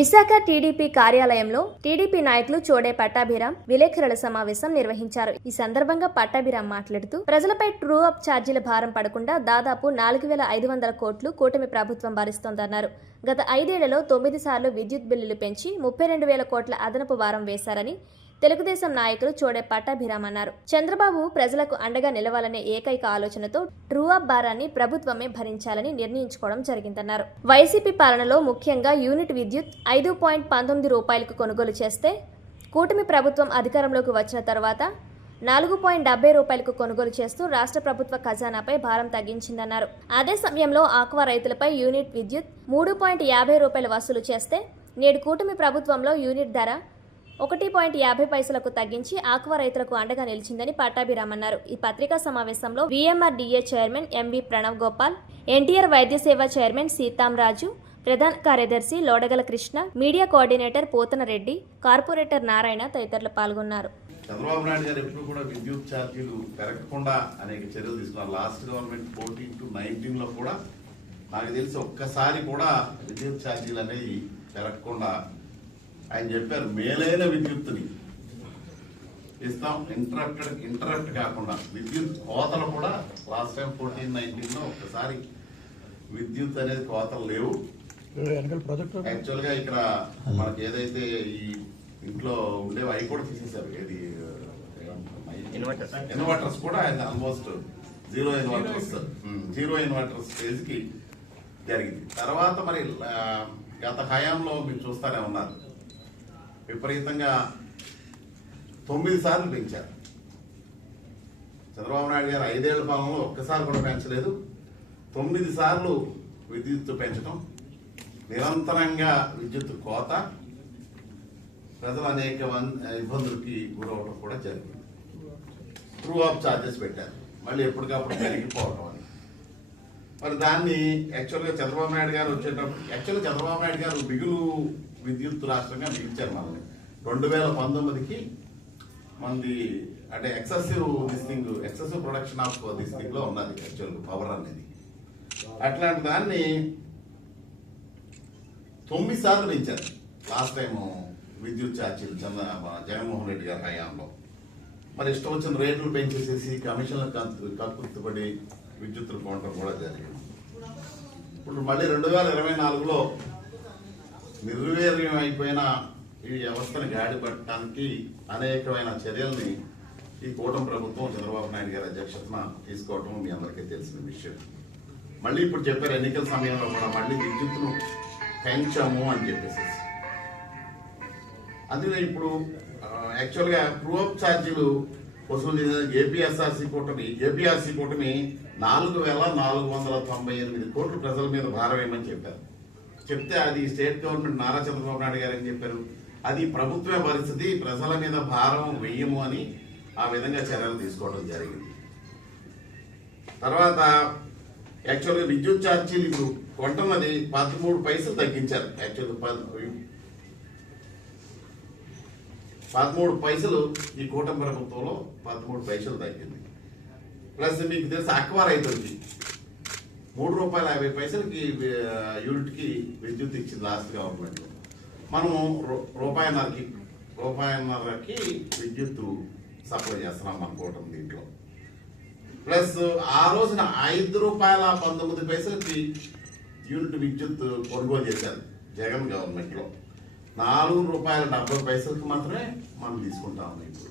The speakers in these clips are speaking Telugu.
విశాఖ టీడీపీ కార్యాలయంలో టీడీపీ నాయకులు చోడే పట్టాభిరామ్ విలేకరుల సమావేశం నిర్వహించారు. ఈ సందర్భంగా పట్టాభిరామ్ మాట్లాడుతూ ప్రజలపై ట్రూ అప్ ఛార్జీల భారం పడకుండా దాదాపు 4,500 కోట్లు కూటమి ప్రభుత్వం భరిస్తోందన్నారు. గత 5 ఏళ్లలో 9 సార్లు విద్యుత్ బిల్లులు పెంచి 32,000 కోట్ల అదనపు భారం వేశారని తెలుగుదేశం నాయకులు చోడే పట్టాభిరామ్ అన్నారు. చంద్రబాబు ప్రజలకు అండగా నిలవాలనే ఏకైక ఆలోచనతో ట్రూ అప్ భారాన్ని ప్రభుత్వమే భరించాలని నిర్ణయించుకోవడం జరిగిందన్నారు. వైసీపీ పాలనలో ముఖ్యంగా యూనిట్ విద్యుత్ 5.19 రూపాయలకు కొనుగోలు చేస్తే కూటమి ప్రభుత్వం అధికారంలోకి వచ్చిన తర్వాత 4.70 రూపాయలకు కొనుగోలు చేస్తూ రాష్ట్ర ప్రభుత్వ ఖజానాపై భారం తగ్గించిందన్నారు. అదే సమయంలో ఆక్వా రైతులపై యూనిట్ విద్యుత్ 3.50 రూపాయలు వసూలు చేస్తే నేడు కూటమి ప్రభుత్వంలో యూనిట్ ధర 1.50 పైసలకు తగ్గించి ఆక్వా రైతులకు అండగా నిలిచిందని పట్టాభిరామ్ అన్నారు. ఈ పత్రికా సమావేశంలో VMRDA chairman MB Pranav Gopal, NTR వైద్య సేవ చైర్మన్ సీతాంరాజు, ప్రధాన కార్యదర్శి Lodagala Krishna, media coordinator Pothana Reddy, corporator Narayana తదితరులు పాల్గొన్నారు. చంద్రబాబు నాయుడు గారు ఎప్పుడు కూడా విద్యుత్ ఛార్జీలు పెరగకుండా అనేక చర్యలు తీసుకున్నారు. లాస్ట్ గవర్నమెంట్ 14 to 19 లో కూడా నాకు తెలిసి ఒక్కసారి కూడా విద్యుత్ ఛార్జీలు అనేవి పెరగకుండా ఆయన చెప్పారు. మేలైన విద్యుత్తుని ఇస్తాం, ఇంటరప్ట్ కాకుండా. విద్యుత్ కోతలు కూడా లాస్ట్ టైం 14-19 లో ఒక్కసారి విద్యుత్ అనేది కోతలు లేవు. యాక్చువల్ గా ఇక్కడ మనకి ఏదైతే ఈ ఇంట్లో ఉండేవి అవి కూడా తీసేశారు. ఏది ఇన్వర్టర్స్ కూడా ఆయన ఆల్మోస్ట్ జీరో ఇన్వర్టర్స్ స్టేజ్ కి జరిగింది. తర్వాత మరి గత హయాంలో మీరు చూస్తానే ఉన్నారు, విపరీతంగా 9 సార్లు పెంచారు. చంద్రబాబు నాయుడు గారు 5 ఏళ్ల పాలనలో ఒక్కసారి కూడా పెంచలేదు. 9 సార్లు విద్యుత్ పెంచడం, నిరంతరంగా విద్యుత్ కోత, ప్రజలు అనేక ఇబ్బందులకి గురవడం కూడా జరిగింది. ట్రూ అప్ ఛార్జెస్ పెట్టారు, మళ్ళీ ఎప్పటికప్పుడు పెరిగిపోవడం అని. మరి దాన్ని యాక్చువల్గా చంద్రబాబు నాయుడు గారు వచ్చేటప్పుడు చంద్రబాబు నాయుడు గారు మిగులు విద్యుత్ రాష్ట్రంగా మిగిల్చారు మనల్ని. 2019కి మనది అంటే ఎక్సెసివ్ ప్రొడక్షన్ ఆఫ్ దిస్టింగ్ లో ఉన్నది యాక్చువల్ పవర్ అనేది. అట్లాంటి దాన్ని 9 సార్లు పెంచారు లాస్ట్ టైం విద్యుత్ ఛార్జీలు జగన్మోహన్ రెడ్డి గారి హయాంలో. మరి ఇష్టం వచ్చిన రేట్లు పెంచేసేసి కమిషన్లు కక్కుర్తిపడి విద్యుత్తులు కొనడం కూడా జరిగింది. ఇప్పుడు మళ్ళీ 2024లో నిర్వీర్యం అయిపోయిన ఈ వ్యవస్థను గాడిపట్టడానికి అనేకమైన చర్యల్ని ఈ కూటమి ప్రభుత్వం చంద్రబాబు నాయుడు గారి అధ్యక్షతన తీసుకోవటం మీ అందరికీ తెలిసిన విషయం. మళ్ళీ ఇప్పుడు చెప్పారు ఎన్నికల సమయంలో కూడా మళ్ళీ విద్యుత్తును పెంచాము అని చెప్పేసి. అందుకే ఇప్పుడు యాక్చువల్గా ట్రూ అప్ ఛార్జీలు వసూలు చేసిన ఏపీఆర్సీ కూటమి 4,498 కోట్లు ప్రజల మీద భారం వేయమని చెప్పారు. చెప్తే అది స్టేట్ గవర్నమెంట్ నారా చంద్రబాబు నాయుడు గారు ఏం చెప్పారు, అది ప్రభుత్వమే పరిస్థితి, ప్రజల మీద భారం వెయ్యము అని ఆ విధంగా చర్యలు తీసుకోవడం జరిగింది. తర్వాత యాక్చువల్గా విద్యుత్ ఛార్జీలు ఇప్పుడు కొంటున్నది 13 పైసలు తగ్గించారు. యాక్చువల్ 13 పైసలు ఈ కూటమి ప్రభుత్వంలో 13 పైసలు తగ్గింది. ప్లస్ మీకు తెలిసి ఆక్వా రైతులకి ₹3.50కి యూనిట్ కి విద్యుత్ ఇచ్చింది లాస్ట్ గవర్నమెంట్. మనము రూపాయన్నరకి విద్యుత్ సప్లై చేస్తున్నాం మన కూటమి దీంట్లో. ప్లస్ ఆ రోజున ₹5.19కి యూనిట్ విద్యుత్ కొనుగోలు చేశారు జగన్ గవర్నమెంట్ లో. ₹4.70కి మాత్రమే మనం తీసుకుంటాం. ఇప్పుడు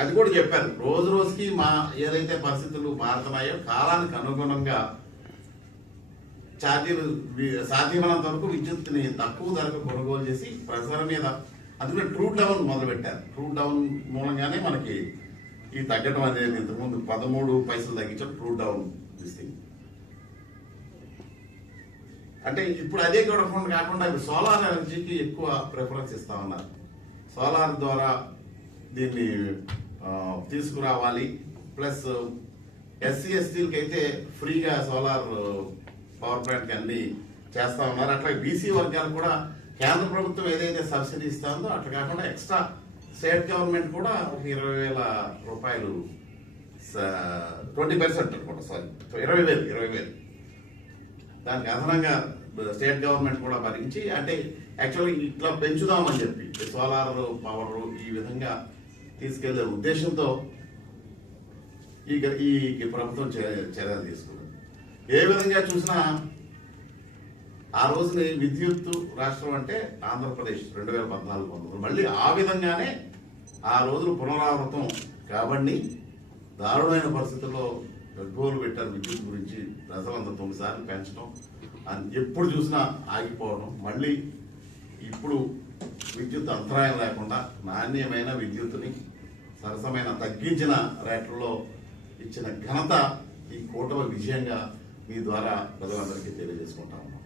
అది కూడా చెప్పారు, రోజు రోజుకి మా ఏదైతే పరిస్థితులు మారుతున్నాయో కాలానికి అనుగుణంగా ఛార్జీలు సాధ్యమైనంత వరకు విద్యుత్ని తక్కువ ధరకు కొనుగోలు చేసి ప్రజల మీద, అందుకే ట్రూ డౌన్ మొదలుపెట్టారు. ట్రూ డౌన్ మూలంగానే మనకి ఈ తగ్గడం అనేది. ఇంతకుముందు 13 పైసలు తగ్గించారు ట్రూ డౌన్ దిస్టింగ్. అంటే ఇప్పుడు అదే కాకుండా ఇప్పుడు సోలార్ ఎనర్జీకి ఎక్కువ ప్రిఫరెన్స్ ఇస్తా ఉన్నారు. సోలార్ ద్వారా దీన్ని తీసుకురావాలి. ప్లస్ SC/STలకి అయితే ఫ్రీగా సోలార్ పవర్ ప్లాంట్ అన్ని చేస్తా ఉన్నారు. అట్లా బీసీ వర్గాలు కూడా కేంద్ర ప్రభుత్వం ఏదైతే సబ్సిడీ ఇస్తుందో అట్లా కాకుండా ఎక్స్ట్రా స్టేట్ గవర్నమెంట్ కూడా ₹20,000 20% అనుకుంటా, సారీ 20,000 దానికి అదనంగా స్టేట్ గవర్నమెంట్ కూడా భరించి అంటే యాక్చువల్గా ఇట్లా పెంచుదామని చెప్పి సోలార్ పవర్ ఈ విధంగా తీసుకెళ్లే ఉద్దేశంతో ఈ ప్రభుత్వం చర్యలు తీసుకుంది. ఏ విధంగా చూసినా ఆ రోజుని విద్యుత్ రాష్ట్రం అంటే ఆంధ్రప్రదేశ్ 2014 మళ్ళీ ఆ విధంగానే ఆ రోజులు పునరావృతం కాబట్టి దారుణమైన పరిస్థితుల్లో గగ్గోలు పెట్టారు విద్యుత్ గురించి. ప్రజలంతా 9 సార్లు పెంచడం, ఎప్పుడు చూసినా ఆగిపోవడం, మళ్ళీ ఇప్పుడు విద్యుత్ అంతరాయం లేకుండా నాణ్యమైన విద్యుత్తుని సరసమైన తగ్గించిన రేట్లలో ఇచ్చిన ఘనత ఈ కూటమి విజయంగా మీ ద్వారా ప్రజలందరికీ తెలియజేసుకుంటా ఉన్నాం.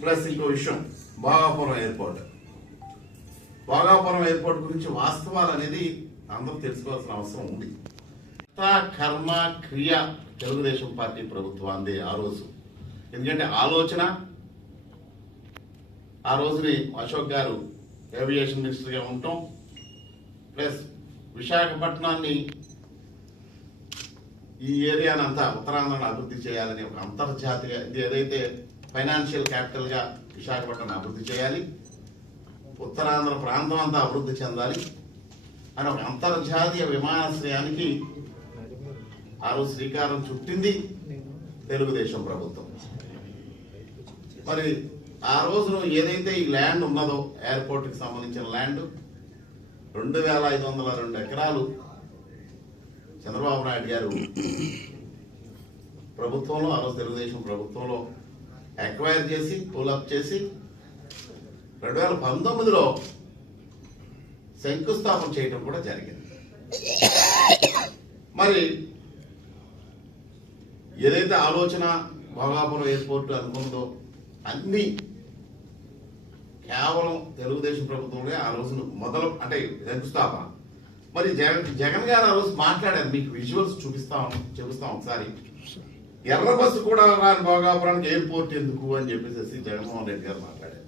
ప్లస్ ఇంకో విషయం, భోగాపురం ఎయిర్పోర్ట్. భోగాపురం ఎయిర్పోర్ట్ గురించి వాస్తవాలు అనేది అందరూ తెలుసుకోవాల్సిన అవసరం ఉంది. కర్మ క్రియ తెలుగుదేశం పార్టీ ప్రభుత్వాన్ని ఆ రోజు, ఎందుకంటే ఆలోచన ఆ రోజుని అశోక్ గారు ఏవియేషన్ మినిస్టర్గా ఉండటం, ప్లస్ విశాఖపట్నాన్ని ఈ ఏరియానంతా ఉత్తరాంధ్రను అభివృద్ధి చేయాలని ఒక అంతర్జాతీయ ఏదైతే ఫైనాన్షియల్ క్యాపిటల్ గా విశాఖపట్నం అభివృద్ధి చేయాలి, ఉత్తరాంధ్ర ప్రాంతం అంతా అభివృద్ధి చెందాలి అని ఒక అంతర్జాతీయ విమానాశ్రయానికి ఆ రోజు శ్రీకారం చుట్టింది తెలుగుదేశం ప్రభుత్వం. మరి ఆ రోజును ఏదైతే ఈ ల్యాండ్ ఉన్నదో ఎయిర్పోర్ట్ కి సంబంధించిన ల్యాండ్ 2502 ఎకరాలు చంద్రబాబు నాయుడు గారు ప్రభుత్వంలో, ఆ రోజు తెలుగుదేశం ప్రభుత్వంలో ఎక్వైర్ చేసి పుల్అప్ చేసి 2019లో శంకుస్థాపన చేయడం కూడా జరిగింది. మరి ఏదైతే ఆలోచన భోగాపురం ఎయిర్పోర్ట్ అనుకుందో అన్ని కేవలం తెలుగుదేశం ప్రభుత్వంలో ఆ రోజున మొదలు అంటే శంకుస్థాపన. మరి జగన్ గారు ఆ రోజు మాట్లాడారు, మీకు విజువల్స్ చూపిస్తాం ఒకసారి. ఎర్ర బస్సు కూడా రాని భోగాపురానికి ఎయిర్పోర్ట్ ఎందుకు అని చెప్పేసి జగన్మోహన్ రెడ్డి గారు మాట్లాడారు.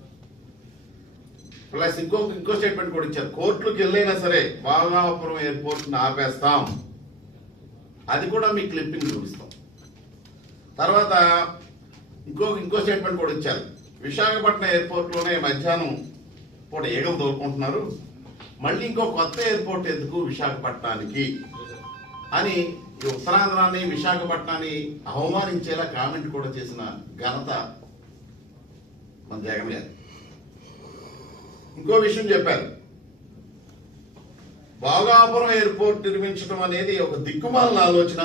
ప్లస్ ఇంకో స్టేట్మెంట్ కూడా ఇచ్చారు, కోర్టులకు వెళ్ళైనా సరే భోగాపురం ఎయిర్పోర్ట్ ని ఆపేస్తాం. అది కూడా మీ క్లిప్పింగ్ చూపిస్తాం. తర్వాత ఇంకో స్టేట్మెంట్ కూడా ఇచ్చారు, విశాఖపట్నం ఎయిర్పోర్ట్ లోనే మధ్యాహ్నం పూట ఈగలు తోలుకుంటున్నారు, మళ్ళీ ఇంకో కొత్త ఎయిర్పోర్ట్ ఎందుకు విశాఖపట్నానికి అని ఉత్తరాంధ్రాన్ని విశాఖపట్నాన్ని అవమానించేలా కామెంట్ కూడా చేసిన ఘనత మన జగన్ గారు. ఇంకో విషయం చెప్పారు, భోగాపురం ఎయిర్పోర్ట్ నిర్మించడం అనేది ఒక దిక్కుమాలిన ఆలోచన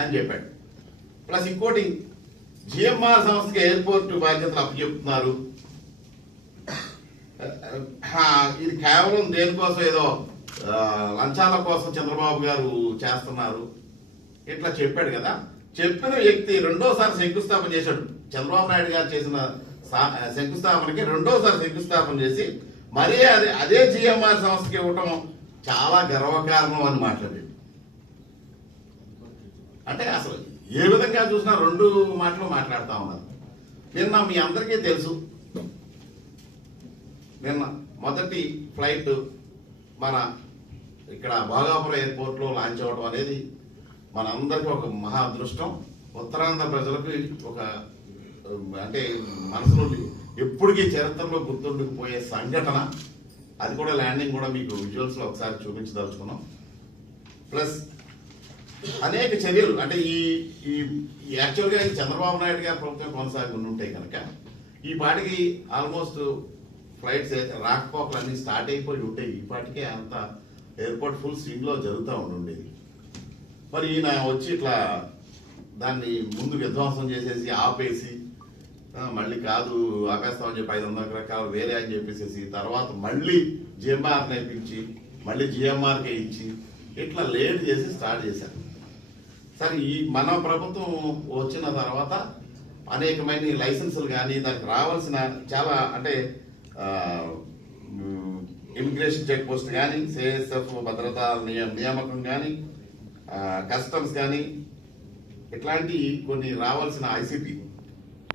అని చెప్పాడు. ప్లస్ ఇంకోటి, జిఎంఆర్ సంస్థకి ఎయిర్పోర్ట్ బాధ్యతలు అప్పచెప్తున్నారు, ఇది కేవలం దేనికోసం ఏదో లంచాల కోసం చంద్రబాబు గారు చేస్తున్నారు ఇట్లా చెప్పాడు కదా. చెప్పిన వ్యక్తి రెండోసారి శంకుస్థాపన చేశాడు. చంద్రబాబు నాయుడు గారు చేసిన శంకుస్థాపనకి రెండోసారి శంకుస్థాపన చేసి మరీ అదే జిఎంఆర్ సంస్థకి ఇవ్వటం చాలా గర్వకారణం అని మాట్లాడాడు. అంటే అసలు ఏ విధంగా చూసినా రెండు మాటలు మాట్లాడుతూ ఉన్నారు. నిన్న మీ అందరికీ తెలుసు, నిన్న మొదటి ఫ్లైట్ మన ఇక్కడ భోగాపురం ఎయిర్పోర్ట్ లో లాంచ్ అవ్వడం అనేది మనందరికీ ఒక మహా అదృష్టం. ఉత్తరాంధ్ర ప్రజలకు ఒక అంటే మనసులో ఎప్పటికీ చరిత్రలో గుర్తుండిపోయే సంఘటన. అది కూడా ల్యాండింగ్ కూడా మీకు విజువల్స్ లో ఒకసారి చూపించదలుచుకున్నాం. ప్లస్ అనేక చర్యలు అంటే ఈ యాక్చువల్గా ఈ చంద్రబాబు నాయుడు గారి ప్రభుత్వం కొనసాగి ఉంటే కనుక ఈ పాటికి ఆల్మోస్ట్ ఫ్లైట్స్ రాకపోకలు అన్ని స్టార్ట్ అయిపోయి ఉంటాయి. ఈ పాటికే అంత ఎయిర్పోర్ట్ ఫుల్ స్వింగ్ లో జరుగుతూ ఉండేది. మరి ఈయన వచ్చి ఇట్లా దాన్ని ముందు విధ్వంసం చేసేసి ఆపేసి మళ్ళీ కాదు ఆపేస్తామని చెప్పి 500 రకాలు వేరే అని చెప్పేసి తర్వాత మళ్ళీ జిఎంఆర్ నేర్పించి మళ్ళీ జిఎంఆర్కే ఇచ్చి ఇట్లా లేట్ చేసి స్టార్ట్ చేశారు. సరే ఈ మన ప్రభుత్వం వచ్చిన తర్వాత అనేకమైన లైసెన్సులు కానీ దానికి రావాల్సిన చాలా అంటే ఇమిగ్రేషన్ చెక్ పోస్ట్ కానీ సిఎస్ఎఫ్ భద్రతా నియామకం కానీ కస్టమ్స్ కానీ ఇట్లాంటి కొన్ని రావాల్సిన ఐసిపి